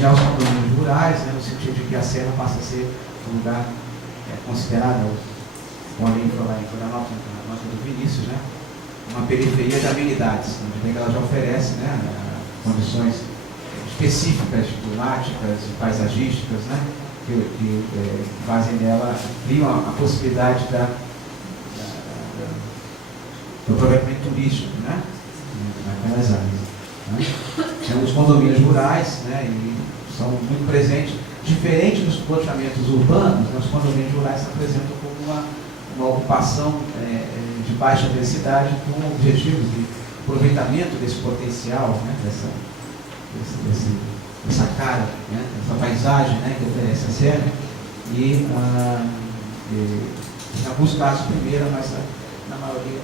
já os condomínios rurais, né, no sentido de que a Serra passa a ser um lugar considerado, como alguém falou aí, foi a nota do Vinícius, né, uma periferia de amenidades, onde ela já oferece, né, condições específicas, climáticas e paisagísticas, né, que fazem dela, criam a possibilidade do aproveitamento turístico, né, naquelas áreas. Né. Temos condomínios rurais, né, e são muito presentes, diferente dos loteamentos urbanos, né, os condomínios rurais se apresentam como uma ocupação de baixa densidade com o objetivo de aproveitamento desse potencial, né, dessa cara, né, dessa paisagem, né, que oferece a serra, e em alguns casos primeira, mas na maioria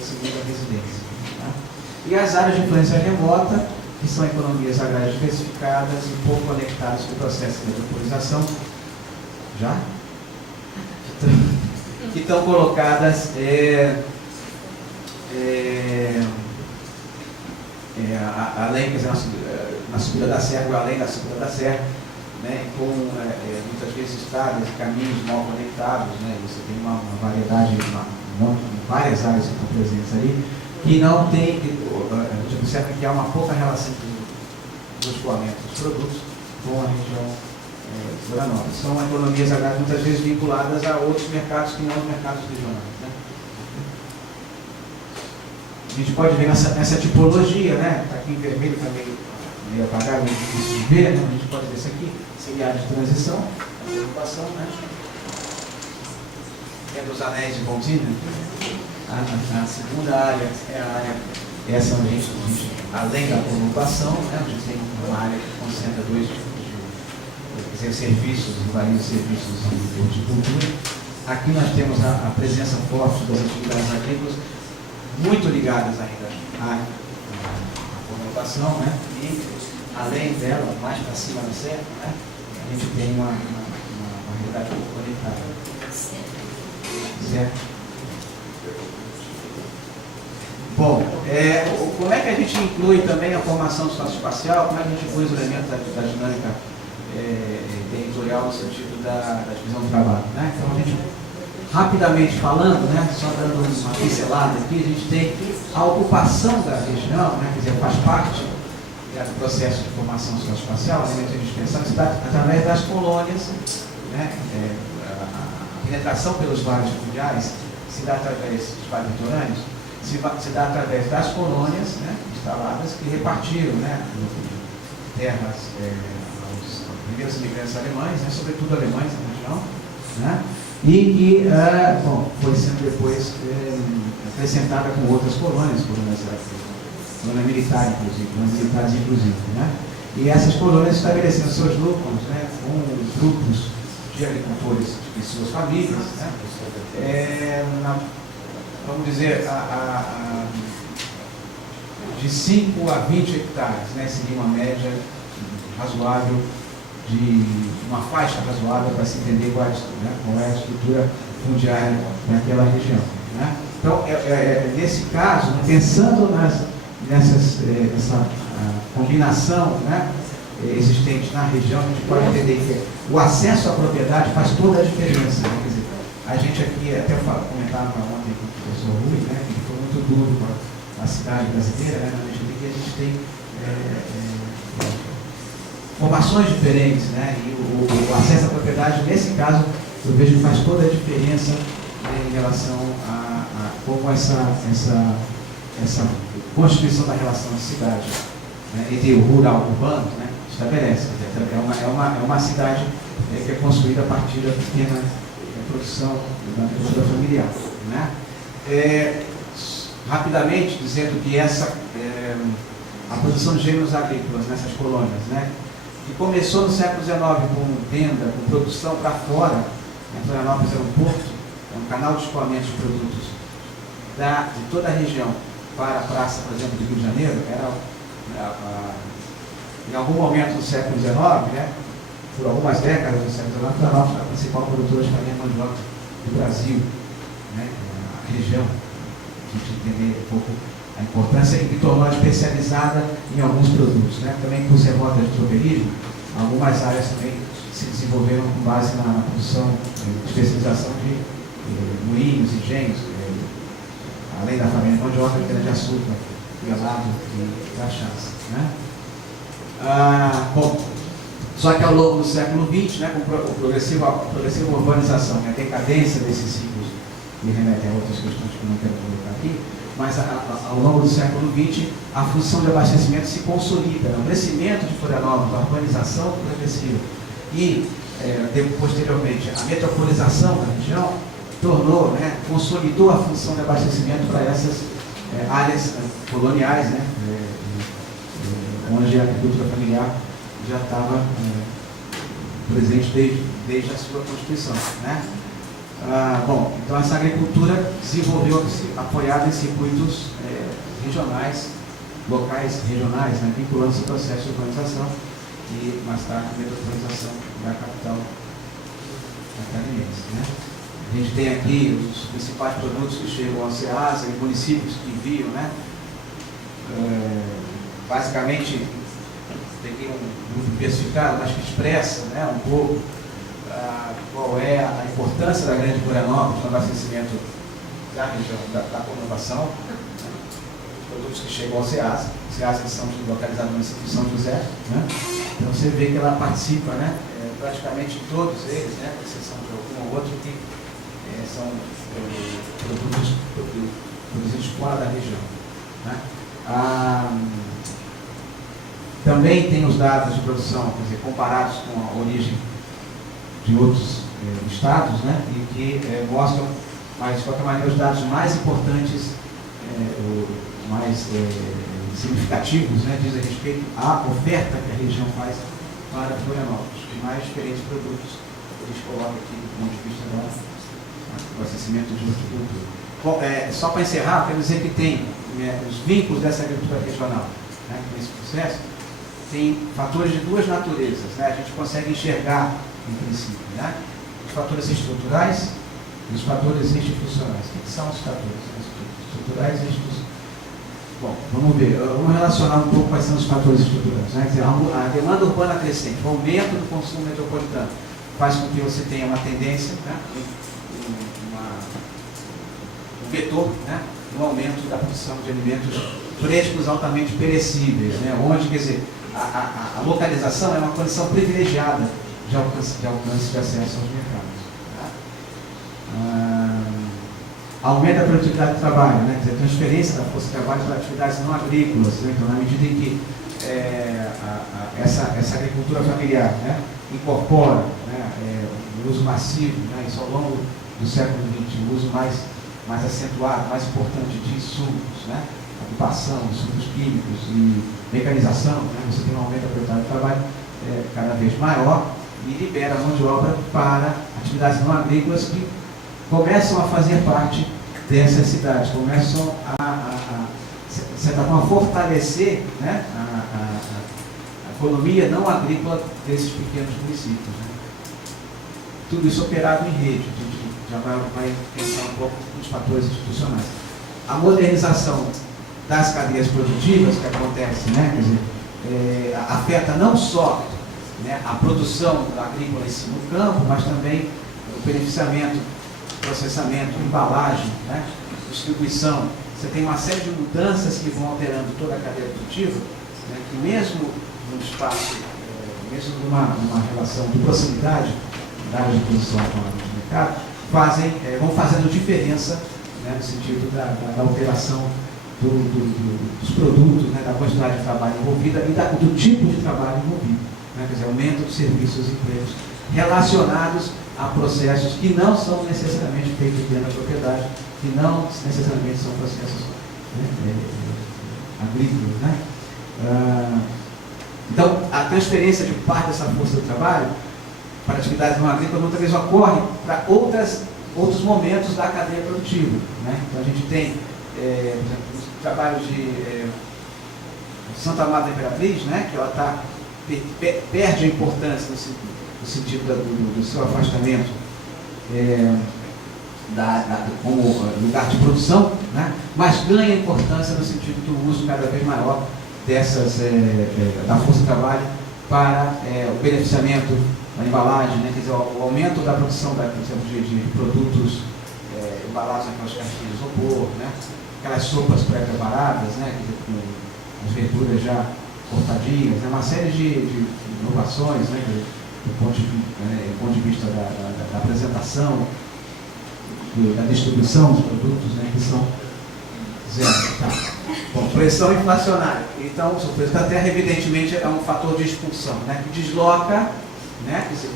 segunda residência. Tá? E as áreas de influência remota, que são economias agrárias diversificadas e pouco conectadas com o processo de metropolização, já? Que estão colocadas além, quer dizer, na subida da serra, ou além da subida da serra, né, com muitas vezes estradas e caminhos mal conectados, né, você tem uma variedade, várias áreas que estão presentes ali, que não tem, a gente observa que há uma pouca relação do escoamento dos produtos com a região de Florianópolis. São economias agrárias muitas vezes vinculadas a outros mercados que não os mercados regionais. Né? A gente pode ver nessa tipologia, né? Está aqui em vermelho também, meio apagado, difícil de ver, né? A gente pode ver isso aqui, seria a área de transição, a ocupação, né? É dos anéis de Bondina. A segunda área é a área, essa onde a gente além da conurbação, né? A gente tem uma área que concentra dois tipos de serviços, vários serviços de horticultura. Aqui nós temos a presença forte das atividades agrícolas, muito ligadas ainda à conurbação, né? E além dela, mais para cima da serra, né? A gente tem uma realidade conectada. Certo? Bom, como é que a gente inclui também a formação socioespacial? Como é que a gente inclui os elementos da dinâmica territorial no sentido da divisão do trabalho? Né? Então, a gente, rapidamente falando, né, só dando uma pincelada aqui, a gente tem a ocupação da região, né, quer dizer, faz parte do processo de formação socioespacial, elemento indispensável, através das colônias, né, a penetração pelos vales fluviais se dá através dos vales litorâneos, se dá através das colônias, né, instaladas, que repartiram, né, terras aos primeiros imigrantes alemães, né, sobretudo alemães na região, né, e foi sendo depois acrescentada com outras colônias colônia militar, inclusive, colônias militares, inclusive, né, e essas colônias estabelecendo seus núcleos, né, com grupos de agricultores e suas famílias, né, vamos dizer, de 5 a 20 hectares, né, seria uma média razoável, de uma faixa razoável para se entender qual é a estrutura fundiária naquela região. Né? Então, nesse caso, pensando nessa combinação, né, existente na região, a gente pode entender que o acesso à propriedade faz toda a diferença. Né? Quer dizer, a gente aqui, até comentava ontem com o professor Rui, né, que foi muito duro com a cidade brasileira, né, na medida que a gente tem formações diferentes, né, e o acesso à propriedade, nesse caso, eu vejo que faz toda a diferença, né, em relação a como essa constituição da relação de cidade, né, entre o rural e o urbano, né, estabelece. É uma cidade que é construída a partir da pequena produção da agricultura familiar. Né? Rapidamente, dizendo que a produção de gêneros agrícolas nessas colônias, né, que começou no século XIX com venda, com produção para fora, né, Florianópolis era um porto, um canal de escoamento de produtos de toda a região para a praça, por exemplo, do Rio de Janeiro, era em algum momento do século XIX, né, por algumas décadas do século XIX, Florianópolis era a principal produtora de farinha de mandioca do Brasil, né, a região, a gente entender um pouco a importância, e tornou especializada em alguns produtos, né, também por ser rota de tropeirismo, algumas áreas também se desenvolveram com base na produção de especialização de moinhos, engenhos, além da família de mão de obra, de cana-de-açúcar, melado e cachaça. Né? Bom, só que ao longo do século XX, né, com a progressiva urbanização e a decadência desses ciclos, que remetem a outras questões que eu não quero colocar aqui, mas ao longo do século XX, a função de abastecimento se consolida. O crescimento de Florianópolis, a urbanização progressiva e, posteriormente, a metropolização da região tornou, né, consolidou a função de abastecimento para essas áreas coloniais, né, onde a agricultura familiar já estava presente desde a sua constituição. Né? Bom, então essa agricultura desenvolveu-se apoiada em circuitos regionais, locais regionais, né, vinculando esse processo de urbanização e mais tarde a metropolização da capital catarinense. Né? A gente tem aqui os principais produtos que chegam ao Ceasa e municípios que enviam, né? Basicamente, peguei um grupo diversificado, mas que expressa, né, um pouco qual é a importância da Grande Florianópolis no abastecimento da região, da conurbação. Os produtos que chegam ao Ceasa. O Ceasa são localizados no município de São José. Né? Então você vê que ela participa, né, praticamente em todos eles, né, com exceção de algum ou outro que são produtos produzidos fora da região. Né? Também tem os dados de produção, quer dizer, comparados com a origem de outros estados, né, e que mostram, mas de qualquer maneira, os dados mais importantes, mais significativos, né, dizem respeito à oferta que a região faz para Florianópolis. Os mais diferentes produtos eles colocam aqui do ponto de vista do abastecimento de horticultura. Bom, só para encerrar, quero dizer que tem os vínculos dessa agricultura regional, né, nesse processo, tem fatores de duas naturezas, né? A gente consegue enxergar, em princípio, né? Os fatores estruturais e os fatores institucionais. O que são os fatores estruturais e institucionais? Bom, vamos ver. Vamos relacionar um pouco quais são os fatores estruturais. Né? Quer dizer, a demanda urbana crescente, o aumento do consumo metropolitano, faz com que você tenha uma tendência, né? Um vetor, né? No aumento da produção de alimentos frescos altamente perecíveis, né? Onde, quer dizer, a localização é uma condição privilegiada de alcance de acesso aos mercados. Tá? Aumenta a produtividade do trabalho, né? Quer dizer, a transferência da força de trabalho para atividades não agrícolas, né? Então, na medida em que essa agricultura familiar, né, incorpora, né, o uso massivo, né, isso ao longo do século XX, o uso mais acentuado, mais importante de insumos, né? Ocupação, insumos químicos e mecanização, né? Você tem um aumento da produtividade do trabalho cada vez maior e libera a mão de obra para atividades não agrícolas que começam a fazer parte dessas cidades, começam de certa forma, fortalecer, né, a economia não agrícola desses pequenos municípios. Né? Tudo isso operado em rede, a gente já vai pensar um pouco nos fatores institucionais. A modernização das cadeias produtivas que acontece, né, quer dizer, afeta não só, né, a produção agrícola em si no campo, mas também o beneficiamento, processamento, embalagem, né, distribuição. Você tem uma série de mudanças que vão alterando toda a cadeia produtiva, né, que mesmo num espaço, mesmo numa relação de proximidade da área de produção com a área de mercado, vão fazendo diferença, né, no sentido da operação dos produtos, né, da quantidade de trabalho envolvida e do tipo de trabalho envolvido. Né, quer dizer, aumento dos serviços e empregos relacionados a processos que não são necessariamente feitos dentro da propriedade, que não necessariamente são processos, né, agrícolas. Né? Então, a transferência de parte dessa força do trabalho para atividades não agrícolas muitas vezes ocorre para outros momentos da cadeia produtiva. Né? Então, a gente tem, por exemplo, os trabalhos de Santa Amada da Imperatriz, né, que ela perde a importância no sentido do seu afastamento como lugar de produção, né? Mas ganha importância no sentido do uso cada vez maior da força de trabalho para o beneficiamento da embalagem, né? Quer dizer, o aumento da produção por exemplo, de produtos embalados naquelas caixinhas de isopor, né? Aquelas sopas pré-preparadas, né? Quer dizer, com as verduras já cortadinhas, né? Uma série de inovações, né? Do ponto de vista da apresentação, da distribuição dos produtos, né? Que são zero. Tá. Bom, pressão inflacionária. Então, o preço da terra, evidentemente, é um fator de expulsão, né? Que desloca, né? Quer dizer,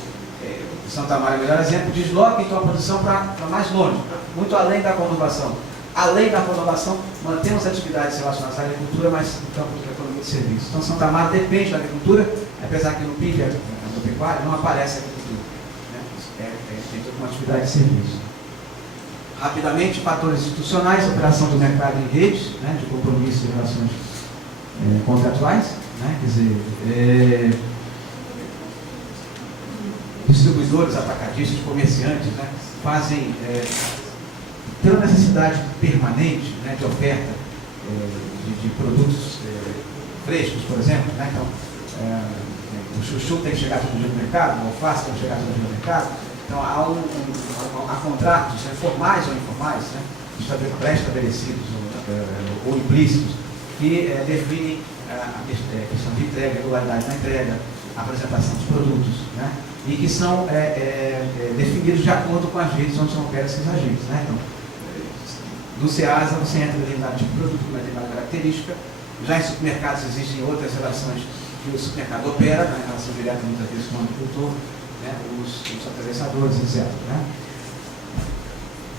Santa Maria é o melhor exemplo, desloca então a produção para mais longe, muito além da conurbação. Além da conurbação, mantemos atividades relacionadas à agricultura, mas no campo da economia de serviços. Então, Santa Maria depende da agricultura, apesar que no PIB agropecuário não aparece a agricultura. Né? Tem toda uma atividade de serviço. Rapidamente, fatores institucionais, operação do mercado em redes, né, de compromisso e relações contratuais, né, quer dizer, distribuidores, atacadistas, comerciantes, né, fazem, tem uma necessidade permanente, né, de oferta de produtos frescos, por exemplo, né, então, o chuchu tem que chegar todo dia no mercado, o alface tem que chegar todo dia no mercado. Então, há contratos, né, formais ou informais, né, pré-estabelecidos ou implícitos, que definem a questão de entrega, regularidade na entrega, a apresentação dos produtos, né, e que são definidos de acordo com as redes onde são operados esses agentes. Né. Então, no SEASA, você entra em determinado tipo de produto, com uma determinada característica. Já em supermercados existem outras relações que o supermercado opera, na relação direta muitas vezes com o agricultor, né, os atravessadores, etc. Né?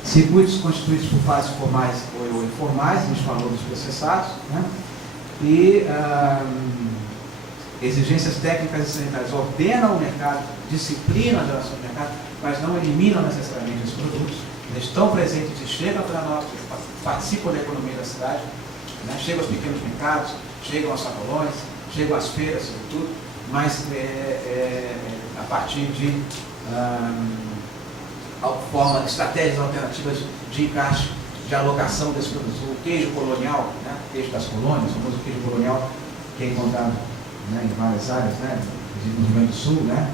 Circuitos constituídos por fases formais ou informais, a gente falou dos processados, né? E exigências técnicas e sanitárias ordenam o mercado, disciplinam as relações do mercado, mas não eliminam necessariamente os produtos. Eles estão presentes e chegam para nós, participam da economia da cidade, né? Chegam aos pequenos mercados, chegam aos sacolões, chegam às feiras, sobretudo, mas a partir de estratégias alternativas de encaixe, de alocação desses produtos. O queijo colonial, né, o queijo das colônias, o famoso queijo colonial, que é encontrado, né, em várias áreas, né, no Rio Grande do Sul, né,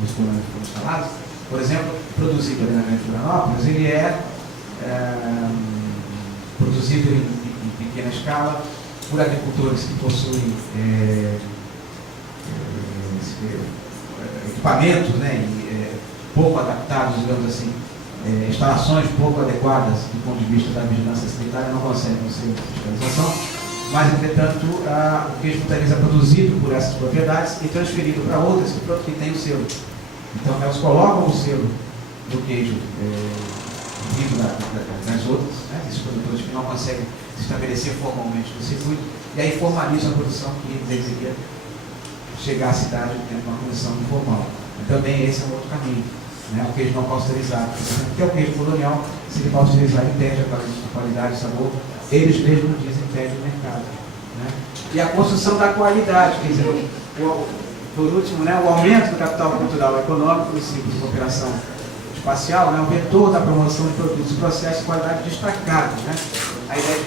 nos colônias que foram instalados, por exemplo, produzido ali na Grande Florianópolis, ele é produzido em pequena escala por agricultores que possuem equipamentos, né, pouco adaptados, digamos assim, instalações pouco adequadas do ponto de vista da vigilância sanitária, não conseguem ser fiscalização, mas, entretanto, o queijo muitas é produzido por essas propriedades e transferido para outras que têm o selo. Então, elas colocam o selo do queijo vindo das outras, né, esses produtores que não conseguem se estabelecer formalmente no circuito, e aí formalizam a produção que deveria chegar à cidade dentro de uma condição informal. Também esse é um outro caminho, né? O queijo não pasteurizado, porque o queijo colonial, se ele pasteurizar, impede a qualidade, o sabor, eles mesmos dizem que impede o mercado. Né? E a construção da qualidade, quer dizer, por último, né, o aumento do capital cultural e econômico no ciclo de cooperação espacial, né, o vetor da promoção de produtos e processos de qualidade destacado. Né? A ideia de